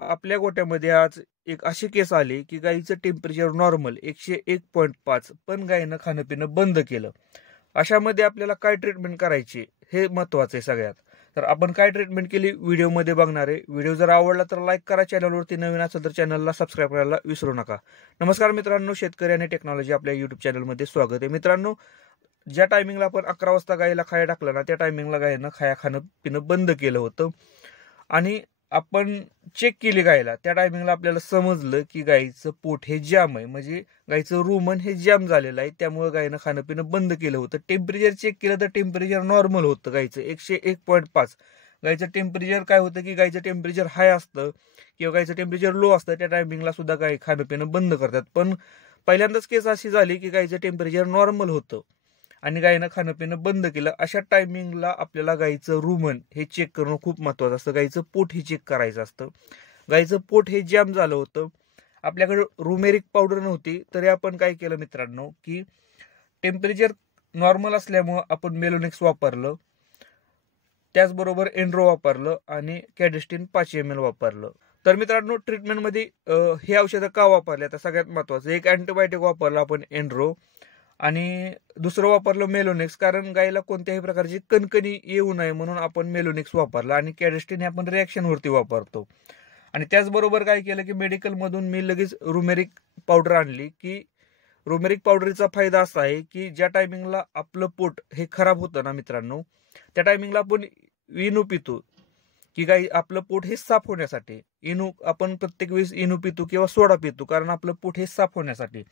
आपल्या गोट्यामध्ये आज एक अशी केस आली की गाईचं टेम्परेचर नॉर्मल 101.5 पण गायीनं खाणं पिणं बंद केलं. अशामध्ये आपल्याला काय ट्रीटमेंट करायची हे महत्वाचं आहे सगळ्यात. तर आपण काय ट्रीटमेंट केली व्हिडिओमध्ये बघणार आहे. व्हिडिओ जर आवडला तर लाईक करा, चॅनलवरती नवीन असेल तर चॅनलला सबस्क्राईब करायला विसरू नका. नमस्कार मित्रांनो, शेतकरी आणि टेक्नॉलॉजी आपल्या युट्यूब चॅनलमध्ये स्वागत आहे. मित्रांनो, ज्या टायमिंगला आपण 11 वाजता गायीला खाया टाकलं ना, त्या टायमिंगला गायीनं खाणं पिणं बंद केलं होतं आणि आपण चेक केली गायला. त्या टायमिंगला आपल्याला समजलं की गायीचं पोट हे जाम आहे, म्हणजे गायीचं रुमन हे जाम झालेलं आहे. त्यामुळे गायीनं खाणं पिणं बंद केलं होतं. टेम्परेचर चेक केलं तर टेम्परेचर नॉर्मल होतं गायीचं 101.5. गायीचं टेम्परेचर काय होतं की गायीचं टेम्परेचर हाय असतं किंवा गायीचं टेम्परेचर लो असतं, त्या टायमिंगला सुद्धा गायी खाणं पिणं बंद करतात. पण पहिल्यांदाच केस अशी झाली की गायीचं टेम्परेचर नॉर्मल होतं आणि गायीनं खाणं पिणं बंद केलं. अशा टायमिंगला आपल्याला गायीचं रुमन हे चेक करणं खूप महत्वाचं असतं. गायीचं पोट हे चेक करायचं असतं. गायीचं पोट हे जॅम झालं होतं. आपल्याकडे रुमेरिक पावडर नव्हती, तरी आपण काय केलं मित्रांनो की टेम्परेचर नॉर्मल असल्यामुळं आपण मेलोनेक्स वापरलं, त्याचबरोबर एनड्रो वापरलं आणि कॅडेस्टिन 5 ml वापरलं. तर मित्रांनो, ट्रीटमेंटमध्ये हे औषधं का वापरले आता सगळ्यात महत्वाचं, एक अँटीबायोटिक वापरलं आपण एनड्रो आणि दुसरं वापरलं मेलोनेक्स. कारण गायीला कोणत्याही प्रकारची कणकणी येऊ नये म्हणून आपण मेलोनेक्स वापरला आणि कॅडेस्टिन हे आपण रिॲक्शनवरती वापरतो. आणि त्याचबरोबर काय केलं की मेडिकलमधून मी लगेच रुमेरिक पावडर आणली. की रुमेरिक पावडरचा फायदा असा आहे की ज्या टायमिंगला आपलं पोट हे खराब होतं ना मित्रांनो, त्या टायमिंगला आपण इनो पितो की गाई आपलं पोट हे साफ होण्यासाठी. इनो आपण प्रत्येक वेळेस इनो पितो किंवा सोडा पितो, कारण आपलं पोट हे साफ होण्यासाठी.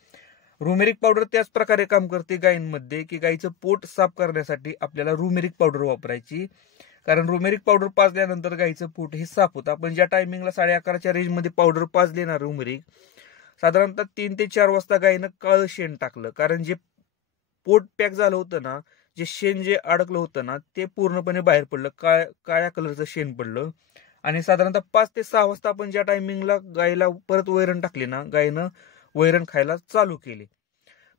रुमेरिक पावडर त्याच प्रकारे काम करते गायींमध्ये की गायीचं पोट साफ करण्यासाठी आपल्याला रुमेरिक पावडर वापरायची. कारण रुमेरिक पावडर पाजल्यानंतर गायीचं पोट हे साफ होतं. आपण ज्या टायमिंगला 11:30च्या रेंजमध्ये पावडर पाजले ना रुमेरिक, साधारणतः 3 ते 4 वाजता गायीनं काळं शेण टाकलं. कारण जे पोट पॅक झालं होतं ना, जे शेण जे अडकलं होतं ना, ते पूर्णपणे बाहेर पडलं. काळ्या कलरचं शेण पडलं. आणि साधारणतः 5 ते 6 वाजता आपण ज्या टायमिंगला गायीला परत वैरण टाकली ना, गायीनं वैरण खायला चालू केली.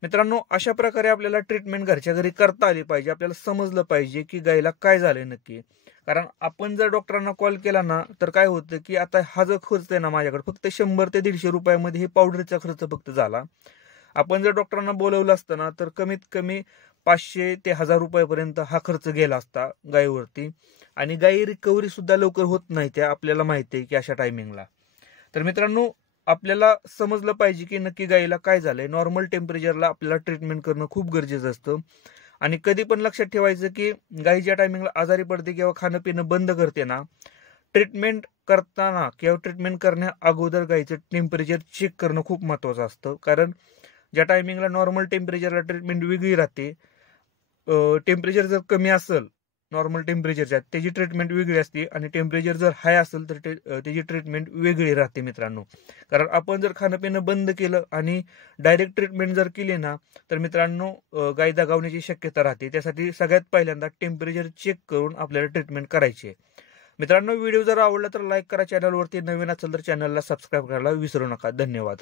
मित्रांनो, अशा प्रकारे आपल्याला ट्रीटमेंट घरच्या घरी करता आली पाहिजे. आपल्याला समजलं पाहिजे की गायीला काय झालंय नक्की. कारण आपण जर डॉक्टरांना कॉल केला ना, तर काय होतं की आता हा जो खर्च आहे ना माझ्याकडे, फक्त 100 ते 150 रुपयामध्ये हे पावडरचा खर्च फक्त झाला. आपण जर डॉक्टरांना बोलवलं असतं ना, तर कमीत कमी 500 ते 1000 रुपयापर्यंत हा खर्च गेला असता गायीवरती. आणि गायी रिकव्हरी सुद्धा लवकर होत नाही, त्या आपल्याला माहिती आहे की अशा टायमिंगला. तर मित्रांनो, आपल्याला समजलं पाहिजे की नक्की गायीला काय झालंय. नॉर्मल टेम्परेचरला आपल्याला ट्रीटमेंट करणं खूप गरजेचं असतं. आणि कधी पण लक्षात ठेवायचं की गायी ज्या टायमिंगला आजारी पडते किंवा खाणं पिणं बंद करते ना, ट्रीटमेंट करताना किंवा ट्रीटमेंट करण्या अगोदर गायीचं टेम्परेचर चेक करणं खूप महत्वाचं असतं. कारण ज्या टायमिंगला नॉर्मल टेम्परेचरला ट्रीटमेंट वेगळी राहते, टेम्परेचर जर कमी असेल नॉर्मल टेम्परेचरच्या, त्याची ट्रीटमेंट वेगळी असते. आणि टेम्परेचर जर हाय असेल तर त्याची ट्रीटमेंट वेगळी राहते मित्रांनो. कारण आपण जर खाणं पिणं बंद केलं आणि डायरेक्ट ट्रीटमेंट जर केली ना, तर मित्रांनो गाय दगावण्याची शक्यता राहते. त्यासाठी सगळ्यात पहिल्यांदा टेम्परेचर चेक करून आपल्याला ट्रीटमेंट करायची आहे. मित्रांनो, व्हिडिओ जर आवडला तर लाईक करा, चॅनलवरती नवीन असेल तर चॅनलला सबस्क्राईब करायला विसरू नका. धन्यवाद.